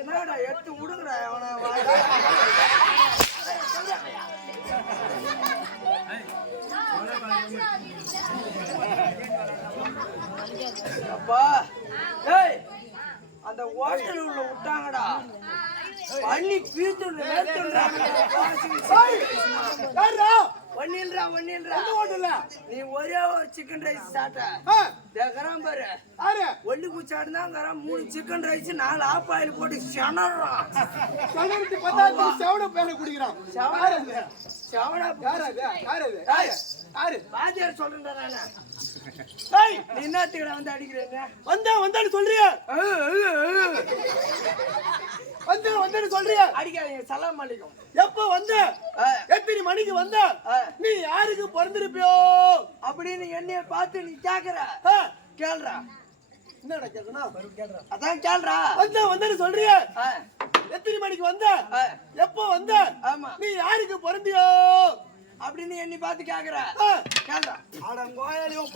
என்னடா எடுத்து விடுங்கடா அவனை. அப்பா அந்த ஹோட்டல் உள்ள விட்டாங்கடா, பண்ணி பீத்துண்டு நீ ஒரே ஒரு சிக்கன் ரைஸ் சாப்பிட்டான் பாரு. ஒல்லி குச்சாடுதான் 3 சிக்கன் ரைஸ் 4 ஆப் ஆயில் போட்டு செனறான். பாஜியார் சொல்றேன்டா நானு. நீ என்னத்துக்கிட்ட வந்து அடிக்கிறீங்க? வந்தான்னு சொல்றியா? வந்து சொல்றியா? அடிக்காதீங்க. சலாம் அலைக்கும். எப்ப வந்த? எத்தனை மணிக்கு வந்த? நீ யாருக்கு பிறந்திருப்பியோ அப்படின்னு என்னைய பார்த்து நீ கேக்குற? கேள்றா. என்னடா கேட்கணும்? அதான் கேள்றா. வந்தன்னு சொல்றியா? எத்தனை மணிக்கு வந்த? எப்ப வந்த? ஆமா. நீ யாருக்கு பிறந்தியோ அப்படின்னு என்னை பார்த்து கேக்குற? கேள்றா. அடங்கோயாலியும்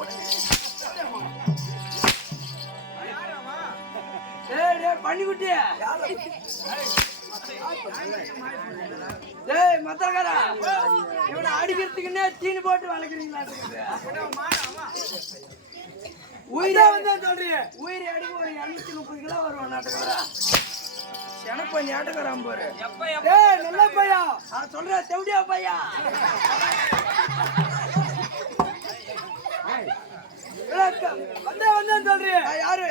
பண்ணிக்குட்டி மத்தக்காரா, இவனை அடிக்கிறதுக்குன்னே தீனி போட்டு வளர்க்குறீங்களா? உயிரே வந்து சொல்றீங்க. உயிரை அடிக்க ஒரு 230 கிலோ வருவான் நாட்டுக்காரா. எனக்கு ஞாட்டுக்காரான் பாரு. நல்ல பையா சொல்ற தெவடியா பையா. வந்தேன்னு சொல்றீங்க. யாரு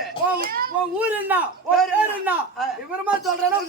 உன் ஊர் என்ன? பேர் என்ன? விவரமா சொல்றேன்னா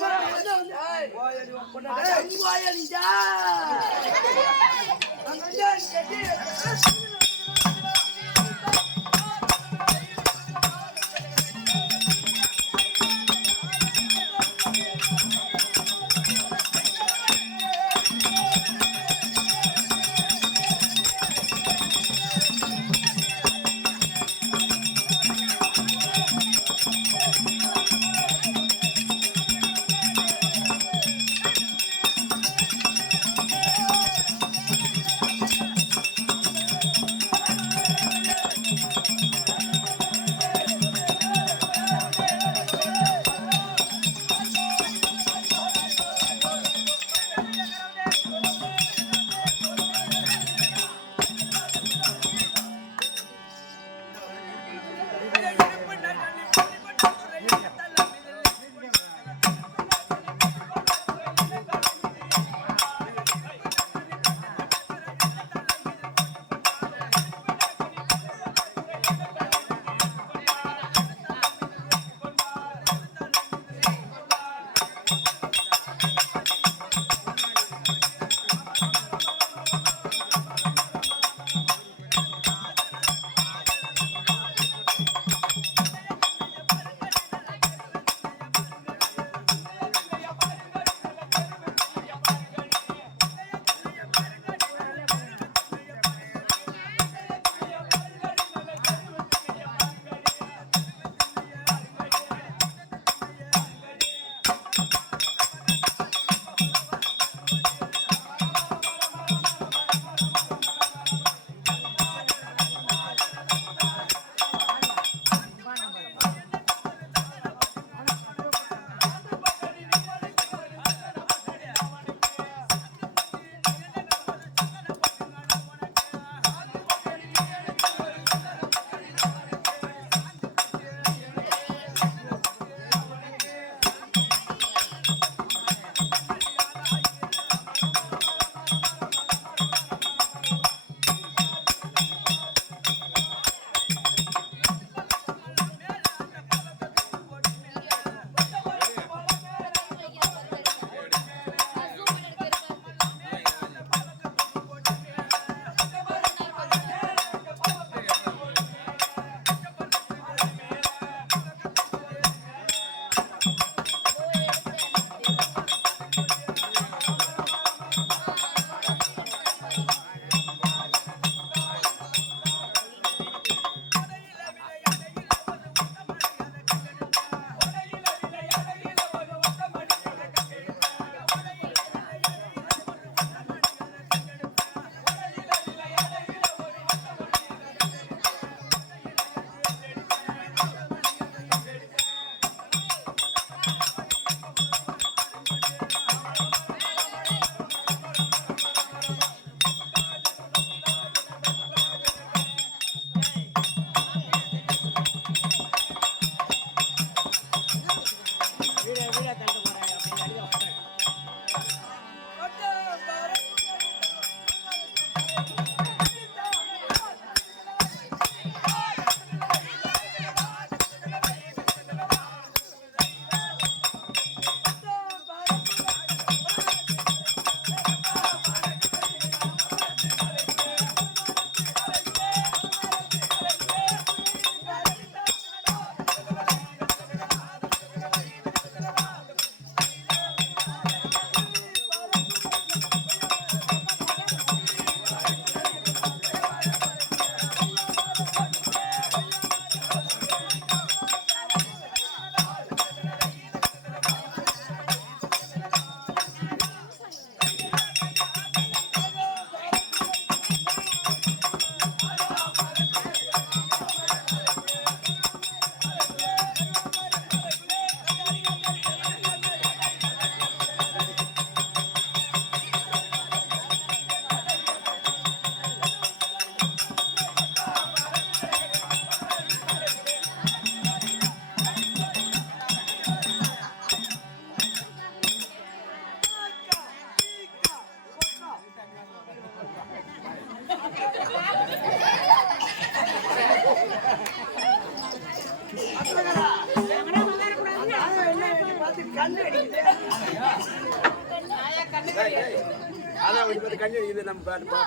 கண்ணி இது நம்ம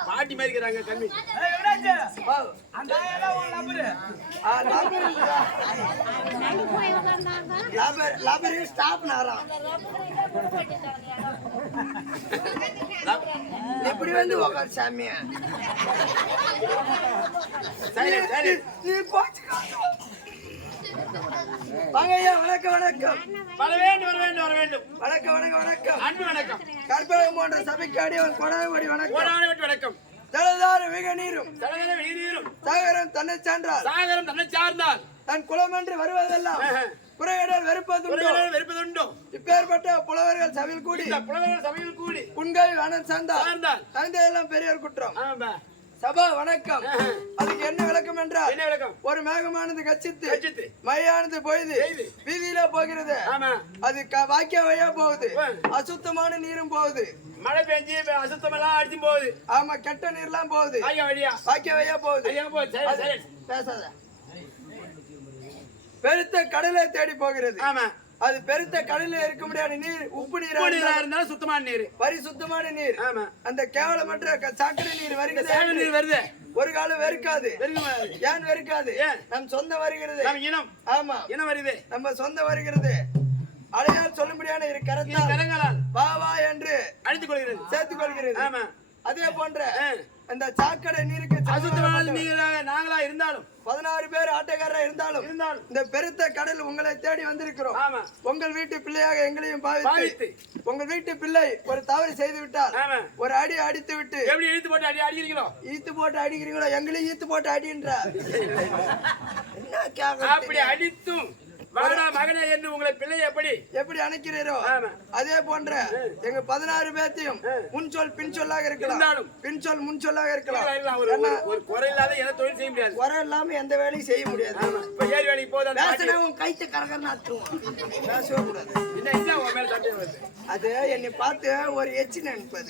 பாட்டி மாதிரி இருக்கிறாங்க கண்ணி. அந்த ஆயெல்லாம் உன் லப்பரு. Rubber stop நாராம். எப்படி வந்து உக்கார் சாமியா? சரி சரி நீ வாங்க ஐயா, வணக்கம் வணக்கம். வர வேண்டும் வர வேண்டும் வர வேண்டும். வணக்கம் வணக்கம் வணக்கம். அன்பு வணக்கம். கற்பகம் போன்ற சபைக்கு அடியவன் கொடாவடி வணக்கம். ஓடாவடி வணக்கம். ஜலதார மிக நீரும் தலைவர நீரும் சாகரம் தன்னை சான்றால் சாகரம் தன்னை சார்ந்தால் தன் குலமன்று வருவதெல்லாம் குறையிடல் வெறுப்பதுண்டோ. இப்பேற்பட்ட புலவர்கள் சபையில் கூடி புலவர்கள் சபையில் கூடி புண்கை வனம் சார்ந்தால் சாய்ந்ததெல்லாம் பெரியோர் குற்றம். சபா வணக்கம். அதுக்கு என்ன விளக்கம் என்றால், என்ன விளக்கம்? ஒரு மேகமானது கச்சித்து மையானது பொழுது வீதியில போகிறது. அது வாக்கிய வழியா போகுது. அசுத்தமான நீரும் போகுது. மழை பெஞ்சு அசுத்தம் எல்லாம் அடிச்சு போகுது. ஆமா, கெட்ட நீர்லாம் போகுது. வாக்கிய வழியா போகுது. பேசாத. பெருத்த கடலை தேடி போகிறது. அது பெருத்த கடலில் இருக்க முடியாத நீர் உப்பு நீரா இருந்தாலும் சுத்தமான நீர், பரிசுத்தமான நீர். அந்த கேவலமற்ற சாக்கடை நீர் வருது. ஒரு காலம் வெறுக்காது. ஏன் வெறுக்காது? நம் சொந்த வருகிறது. ஆமா, இனம் வருது. நம்ம சொந்த வருகிறது. அடையால் சொல்லும்படியான இரு கரங்களால் வா வா என்று அழைத்துக் கொள்கிறது, சேர்த்துக் கொள்கிறது. அதே போன்ற அந்த சாக்கடை நீருக்கு அசுத்தமான நீராக நாங்களா இருந்தாலும் 16 பேர் ஆட்டக்காரரா இருந்தாலும் இந்த பெருத்த கடல் உங்களை தேடி வந்திருக்கிறோம். உங்கள் வீட்டு பிள்ளையாக எங்களையும் பாவித்து உங்கள் வீட்டு பிள்ளை ஒரு தவறு செய்து விட்டால் ஒரு அடி அடித்து விட்டு எப்படி இழுத்து போட்டு அடிக்கிறீங்களோ, ஈத்து போட்டு அடிக்கிறீங்களோ, எங்களையும் ஈத்து போட்டு அடின்ற அப்படி அடித்தும் வாடா மகனே என்று உங்களை பிள்ளை எப்படி அணைக்கிறீரோ அதே போன்ற எங்க 16 பேர்த்தையும் முன் சொல் பின் சொல்லாக இருக்கலாம், பின் சொல் முன் சொல்லாக இருக்கலாம். ஒரு குறை இல்லாத எந்த தொழில் செய்ய முடியாது. குறை இல்லாம எந்த வேலையும் செய்ய முடியாது. இப்ப ஏரி வேலைக்கு போதும் கைத்த கரகரன்னு அத்துவோம். பேசவே கூடாது. என்ன உன் மேல சட்டம் வருது? அது என்னை பார்த்து ஒரு எச்சி நினைப்பது.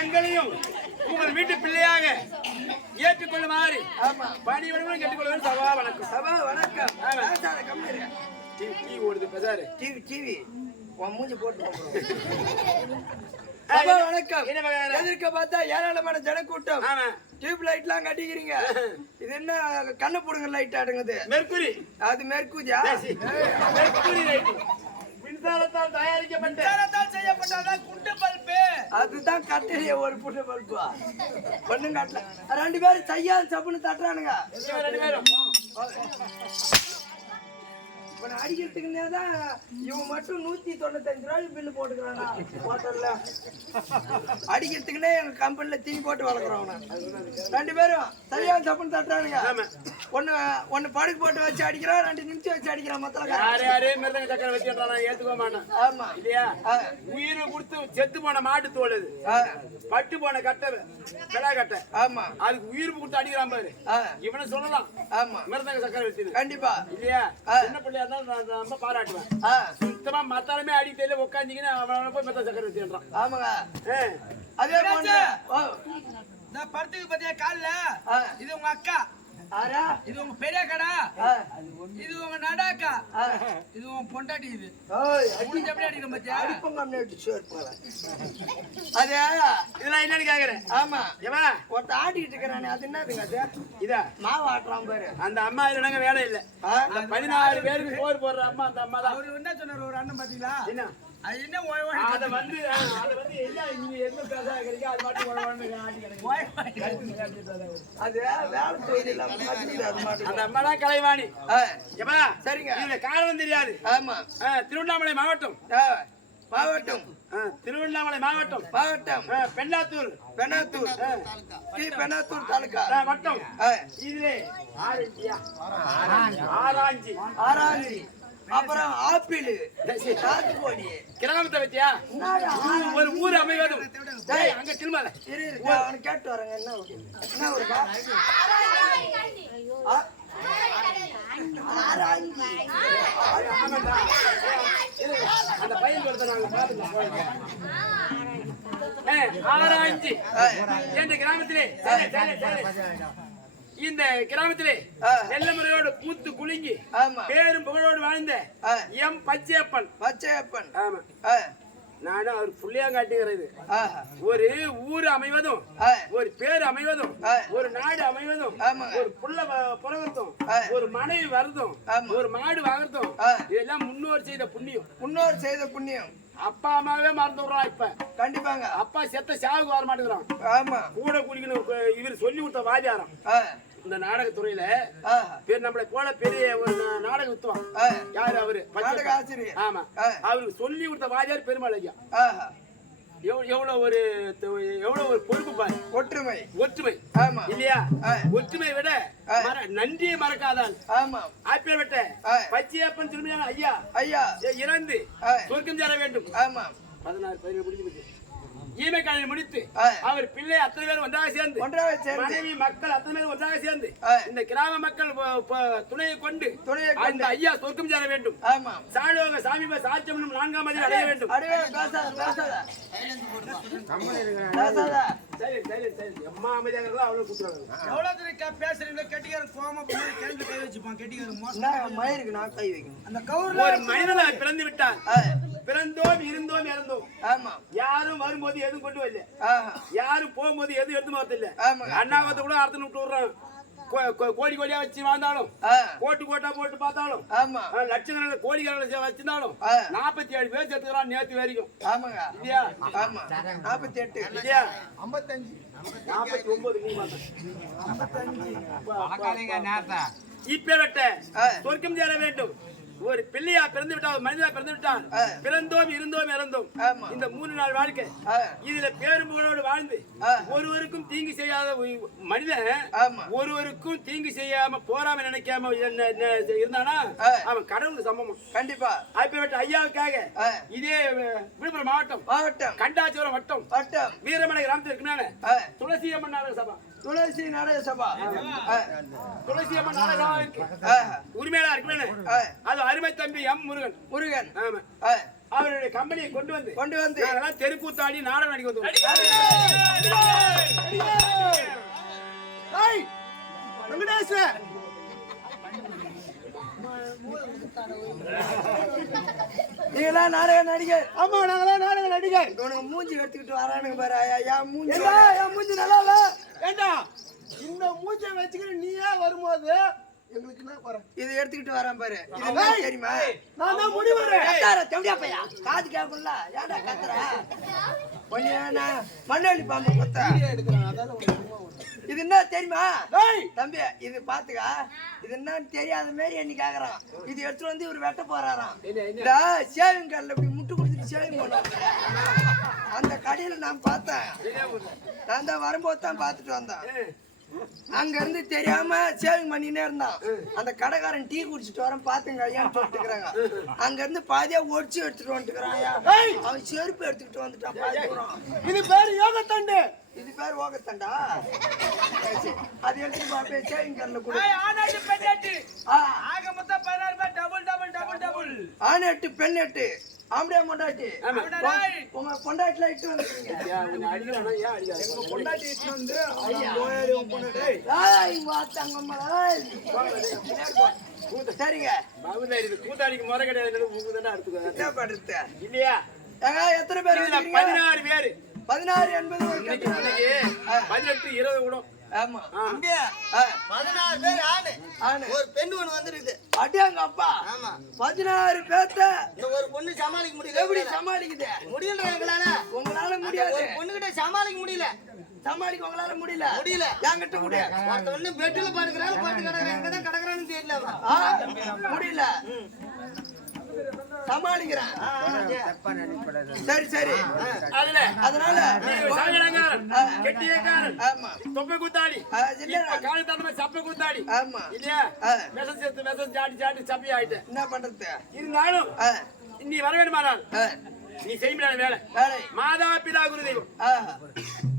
எங்களையும் உங்கள் வீட்டு பிள்ளையாக ஏற்றுக்கொள்ளுமாறு பணியுடன் கேட்டுக்கொள்வது. சபா வணக்கம். சபா வணக்கம். டிவி ஓடுது பசாரு. டிவி உன் மூஞ்சி போட்டு சபா வணக்கம். எதிர்க்க பார்த்தா ஏராளமான ஜனக்கூட்டம். டியூப் லைட் எல்லாம் கட்டிக்கிறீங்க. இது என்ன கண்ணு போடுங்க லைட் ஆடுங்குது? மெர்க்குரி. அது மெர்க்குரியா? Mercury light. மின்சாரத்தால் தயாரிக்கப்பட்ட செய்யப்பட்டதான் குண்டு பல்பு. அதுதான் கட்டிய ஒரு புட்டு பல்பா. பொண்ணு காட்டல 2 பேரும் கையால் சப்புன்னு தட்டுறானுங்க. 2 பேரும் இப்ப அடிக்கிறதுக்குன்னே தான் இவன் மட்டும் 195 ரூபாய் பில்லு போட்டுக்கிறானா ஹோட்டல்ல. அடிக்கிறதுக்குன்னே எங்க கம்பெனில தீ போட்டு வளர்க்குறோம். 2 பேரும் சரியா சப்புன்னு தட்டுறானுங்க. ஒன்னு படுக்கு போட்டு வச்சு அடிக்கிறான், 2 நிமிஷம் வச்சு அடிக்கிறான். மத்தல யாரே மிருதங்க சக்கரை வச்சுட்டானா ஏத்துக்க மாட்டான். ஆமா இல்லையா? உயிரை கொடுத்து செத்து போன மாட்டு தோல் அது, பட்டு போன கட்டை பெலா கட்டை. ஆமா, அதுக்கு உயிர் கொடுத்து அடிக்கிறான் பாரு. இவனை சொல்லலாம். ஆமா, மிருதங்க சக்கரை வச்சு கண்டிப்பா. கண்டிப்பா இல்லையா? சின்ன பிள்ளையா இருந்தாலும் நான் ரொம்ப பாராட்டுவேன். சுத்தமா மத்தாலுமே அடி தெரியல உட்காந்துங்கன்னா அவனை போய் மெத்த சக்கரை வச்சுன்றான். ஆமாங்க. அதே போல நான் படத்துக்கு பாத்தியா கால்ல இது உங்க அக்கா, இது உங்க பெரிய கடா, இது உங்க நடாக்கா, இது உங்க பொண்டாட்டி. இது எப்படி அடிக்கிறோம் பாத்தியா? அது இதெல்லாம் என்னன்னு கேக்குறேன். ஆமா, ஒருத்த ஆடிட்டு இருக்கிறானே, அது என்னதுங்க? அது இதா மாவு ஆட்டுறான் பாரு. அந்த அம்மா இல்லைனாங்க வேலை இல்ல. 16 பேருக்கு சோறு போடுற அம்மா அந்த அம்மா தான். அவரு என்ன சொன்னாரு ஒரு அண்ணன் பாத்தீங்களா? என்ன அது என்ன அத வந்து என்ன நீங்க என்ன பேசா இருக்கீங்க? அது மட்டும் அது வேலை தொழில் இல்லாம அந்த அம்மா தான் கலைவாணி. சரிங்க, இதுல காரணம் தெரியாது. ஆமா, திருவண்ணாமலை மாவட்டம் திருவண்ணாமலை மாவட்டம் பெண்ணாத்தூர் பெண்ணாத்தூர் தாலுகா வட்டம். இதுல ஆராஞ்சி, அப்புறம் ஆப்பிள், சாத்துக்குடி கிராமத்தை பத்தியா ஒரு ஊர் அமைவதும் அங்க திரும்ப கேட்டு வரங்க. என்ன ஊருக்கா? அந்த பையன் ஆராய்ச்சி என்ற கிராமத்திலே இந்த கிராமத்திலே நல்ல முறையோடு பூத்து குலுங்கி ஆமா பேரும் புகழோடு வாழ்ந்த எம் பச்சையப்பன். ஆமா, நானும் அவர் புள்ளியாங்காட்டுகிறது. ஒரு ஊர் அமைவதும், ஒரு பேர் அமைவதும், ஒரு நாடு அமைவதும், ஒரு புள்ள பிறகுறதும், ஒரு மனைவி வருதும், ஒரு மாடு வாங்குறதும், இதெல்லாம் முன்னோர் செய்த புண்ணியம். அப்பா அம்மாவே மறந்து விடுறான். இப்ப கண்டிப்பாங்க அப்பா செத்த சாவுக்கு வர மாட்டேங்கிறான். ஆமா, கூட குடிக்கணும். இவர் சொல்லி கொடுத்த வாத்தியாரம் இந்த நாடகத்துறையில நம்மளை போல பெரிய ஒரு நாடக வித்துவான். யாரு அவரு? ஆசிரியர். ஆமா, அவருக்கு சொல்லி கொடுத்த வாத்தியார் பெருமாள் ஐயா. எவ்வளவு ஒரு பொறுப்பு பாரு. ஒற்றுமை ஆமா இல்லையா? ஒற்றுமை விட நன்றியை மறக்காதால். ஆமா, ஆப்பியப்பட்ட பச்சையப்பன் திரும்பியான ஐயா இறந்து சொர்க்கம் சேர வேண்டும். ஆமா, 16 முடிஞ்சு ஈமை காலையில் முடித்து அவர் பிள்ளை அத்தனை பேர் ஒன்றாக சேர்ந்து மனைவி மக்கள் அத்தனை பேர் ஒன்றாக சேர்ந்து இந்த கிராம மக்கள் துணையை கொண்டு அந்த ஐயா சொர்க்கம் சேர வேண்டும். சாலோக சாமி சாட்சியம் 4ஆம் அதில் அடைய வேண்டும். அம்மா அமைதியாக அவ்வளவு கூப்பிடுறாங்க. பேசுறீங்க கெட்டிக்கார கோம கேள்வி கை வச்சுப்பான். ஒரு மனிதனாக பிறந்து விட்டார். பிறந்தோம், இருந்தோம், இறந்தோம். யாரும் வரும்போது எதுவும் கொண்டு வரல, யாரும் போகும்போது எதுவும் எடுத்து வரதில்ல. அண்ணாவத்தை கூட அறுத்து விட்டு விடுறோம். கோடி கோடியா வச்சு வாழ்ந்தாலும், கோட்டு போட்டு பார்த்தாலும், லட்சக்கணக்கில் கோடிக்கணக்கில் வச்சிருந்தாலும் 47 பேர் சேர்த்துக்கிறான் நேற்று வரைக்கும். இல்லையா? 48 இல்லையா? 55 49 நீ பார்த்தா இப்பேற்பட்ட சொர்க்கம் சேர வேண்டும். ஒரு பிள்ளையா பிறந்து விட்டால், மனிதா பிறந்து விட்டால், பிறந்தோம், இருந்தோம், இறந்தோம். இந்த 3 நாள் வாழ்க்கை இதுல பேரும்புகளோடு வாழ்ந்து ஒருவருக்கும் தீங்கு செய்யாத மனிதன் ஒருவருக்கும் தீங்கு செய்யாம போராம நினைக்காம இருந்தானா அவன் கடவுளுக்கு சமம். கண்டிப்பா. அப்பேற்பட்ட ஐயாவுக்காக இதே விழுப்புரம் மாவட்டம் கண்டாச்சிபுரம் வட்டம் வீரமலை கிராமத்தில் இருக்கிறான துளசி அம்மன் நாடக சபா. துளசி நாடக சபா இருக்கு, உரிமையாளா இருக்கிறேன். அது அருமை தம்பி எம் முருகன். ஆமா, அவருடைய கம்பெனியை கொண்டு வந்து நாங்கெல்லாம் தெருக்கூத்தாடி நாடகம் நடிக்க வந்தோம். நீங்களா நாடக நடிகர்? ஆமா, நாங்களாம் நாடக நடிகர். உனக்கு மூஞ்சி எடுத்துக்கிட்டு வரானுங்க பாரு. என் மூஞ்சி நல்லா இல்ல. ஏண்டா இந்த மூஞ்சை வச்சுக்கிட்டு நீயே வரும்போது எங்களுக்கு என்ன வர? இதை எடுத்துக்கிட்டு வரேன் பாரு. தெரியுமா? நான் தான் முடி வரேன். காது கேட்கல. ஏன்டா கத்துற? மண்ணாளி பாம்பு கொத்த இது என்ன தெரியுமா தம்பி? இது பாத்துக்கா, இது என்னன்னு தெரியாத மாதிரி என்ன கேக்குறான். இது எடுத்துட்டு வந்து இவர் வெட்ட போறாராம். சேவிங் கடையில இப்படி முட்டு கொடுத்துட்டு சேவிங் பண்ணுவாங்க. அந்த கடையில நான் பார்த்தேன். நான் தான் வரும்போது தான் பார்த்துட்டு வந்தேன். அங்க இருந்து தெரியாம சேவிங் பண்ணினே இருந்தான். அந்த கடைக்காரன் டீ குடிச்சிட்டு வரேன் பாத்துங்க ஐயான்னு சொல்லிட்டுக்கிறாங்க. அங்க இருந்து பாதியா ஒடிச்சு எடுத்துட்டு வந்துட்டுக்கிறான். அவன் செருப்பு எடுத்துக்கிட்டு வந்துட்டான். இது பேரு யோகத்தண்டு. இது பேர் ஓகத்தண்டா. அது எடுத்து பாப்பே சேவிங் கடையில கூட ஆக மொத்தம் 16 பேர். டபுள் ஆனெட்டு பெண்ணெட்டு ஆம்படியா பொண்டாட்டி. உங்க பொண்டாட்டில இட்டு வந்துருங்க. எங்க பொண்டாட்டி இட்டு வந்து சரிங்க. கூத்தாடிக்கு முறை கிடையாது. இல்லையா? எத்தனை பேர்? 16 பேர். 16 என்பது ஒரு 18 20 கூட. ஆமா, 16 பேர் ஆணு, ஒரு பெண் ஒண்ணு வந்துருக்கு. அடியாங்க அப்பா. 16 பேர்த்த ஒரு பொண்ணு சமாளிக்க முடியல. எப்படி சமாளிக்குது? முடியல எங்களால. உங்களால முடியாது. ஒரு பொண்ணுகிட்ட சமாளிக்க முடியல. உங்களால முடியல. என்கிட்ட முடியாது. ஒண்ணு பெட்ல படுக்கிறாங்க, பட்டு கிடக்குறாங்க. எங்கதான் கிடக்குறான்னு தெரியல. முடியல, சமாளிக்கிறேன். சரி. அதனால கெட்டியக்காரன் தொப்பை கூத்தாடி காலை தந்தமா சப்பை கூத்தாடி. ஆமா, இல்லையா? விஷம் சேர்த்து விஷம் சாட்டி சப்பி ஆயிட்டு என்ன பண்றது? இருந்தாலும் நீ வர வேண்டுமானால் நீ செய்ய முடியாத வேலை. மாதா பிதா குரு தெய்வம்,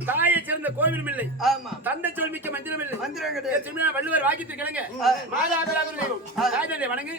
தாயை சிறந்த கோவிலும் இல்லை, தந்தை சொல் மிக்க மந்திரம் இல்லை. வள்ளுவர் வாக்கியத்தில் கிழங்க மாதா பிதா குரு தெய்வம் தாய் தந்தை வணங்கு.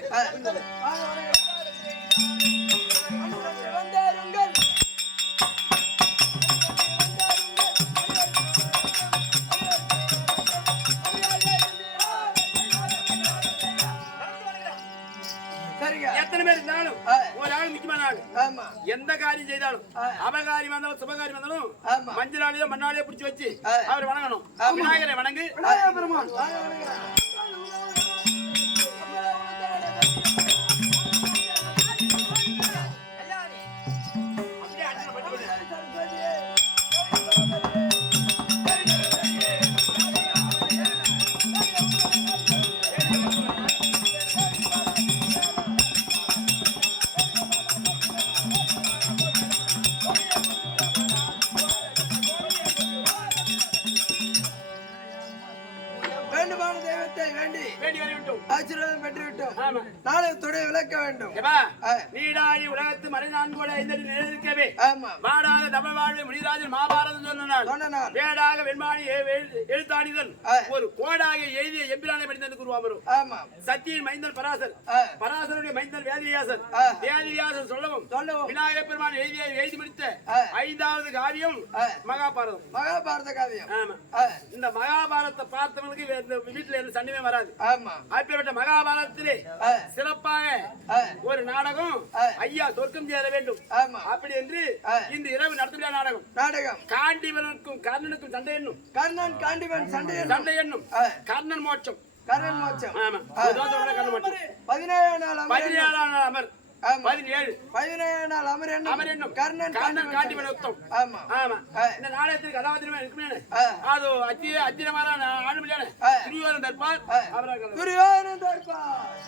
சொல்றாங்க ஆமா எந்த காரியம் செய்தாலும் அபகாரியம் வந்தாலும் சுபகாரியம் வந்தாலும் ஆமா மஞ்சளாலேயோ மண்ணாலேயோ பிடிச்சி வச்சு அவர் வணங்கணும் விநாயகரை வணங்கு விநாயகர் பெருமான் வேண்டுமான தெய்வத்தை வேண்டி வேண்டி வரவிட்டோம் ஆசீர்வாதம் பெற்றுவிட்டோம் ஆமா நாடகத்துடைய விளக்க வேண்டும் ஏப்பா, நீடாடி உலகத்து மறை நான்கு கூட ஐந்து நிலைக்கவே ஆமா மாடாக தமிழ் வாழ்வு முனிராஜன் மகாபாரதம் சொன்னார் சொன்ன நாள் வேடாக வெண்மானி எழுத்தாணிதல் ஒரு கோடாக எழுதிய எம்பிரானை படித்தது குருவாமரும் ஆமா சத்தியின் மைந்தன் பராசர் பராசருடைய மைந்தன் வேதிவியாசர் வேதிவியாசர் சொல்லவும் சொல்லவும் விநாயகப் பெருமான் எழுதி முடித்த 5வது காவியம் மகாபாரதம் மகாபாரத காவியம் ஆமா இந்த மகாபாரதத்தை பார்த்தவங்களுக்கு இந்த வீட்டுல எந்த சண்டையுமே வராது ஆமா அப்பேற்பட்ட மகாபாரதத்திலே சிறப்பாக ஒரு நாடகம் ஐயா சொர்க்கம் சேர வேண்டும் ஆமா அப்படி என்று இந்த இரவு நடத்தப்பட்ட நாடகம் நாடகம் காண்டிவனுக்கும் கர்ணனுக்கும் சண்டை என்னும் கர்ணன் காண்டிவன் சண்டை சண்டை என்னும் கர்ணன் மோட்சம் கர்ணன் மோட்சம் ஆமா கர்ணன் மோட்சம் 17 நாள் அமர் 17 நாள் அமர் 17 நாள் அமர் என்னும் கர்ணன் காண்டிவன் யுத்தம் ஆமா ஆமா இந்த நாடகத்துக்கு கதாபாத்திரமா இருக்குமே அது அத்திரமான ஆளுமையான துரியோதனன் தர்பார் அவர்கள் துரியோதனன் தர்பார்